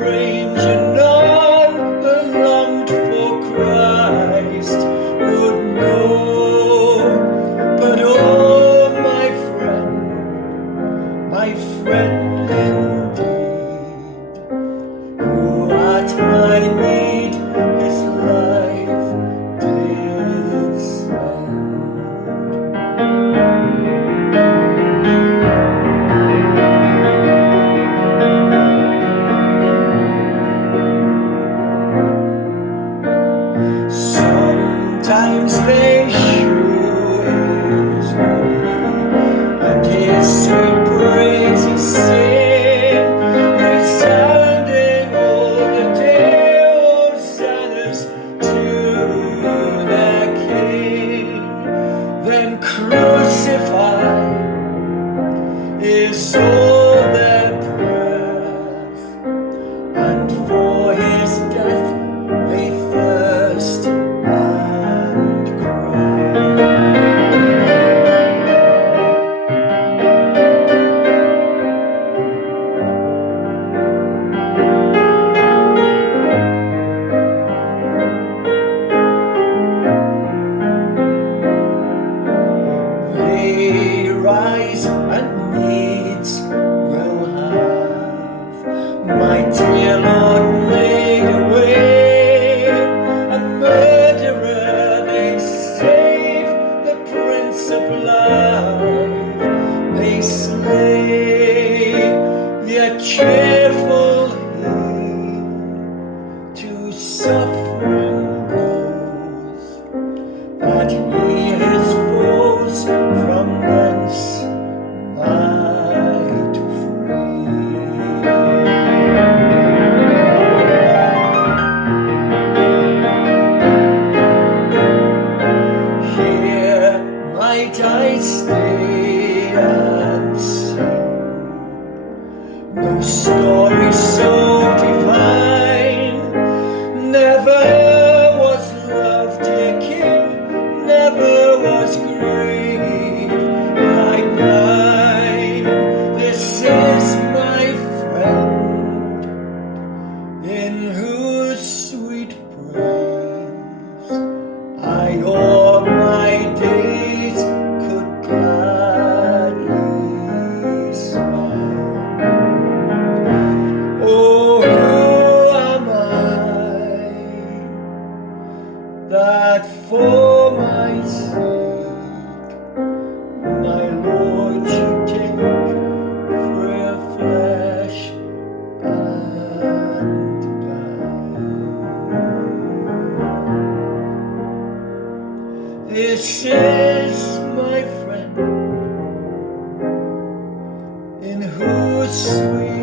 strange and none that longed for Christ would know. But oh, my friend indeed, who at my need his life did send. Sometimes they shew his glory, and his sweet praise he sing, resounding all the day hosannas to their King. Then crucified is all their breath, and for his death they thirst and cry. They rise and needs will have my dear Lord made away. A murderer they save, the Prince of Life they slay. Yet cheerful he to suffering goes, that he his foes from thence might free. Here might I stay and sing no story so divine. Never was love, dear King, never was grief like thine. This is my friend, in whose sweet praise I all my days could gladly spend. Oh, who am I that for my sake my Lord should take frail flesh and die? This is my friend, in whose sweet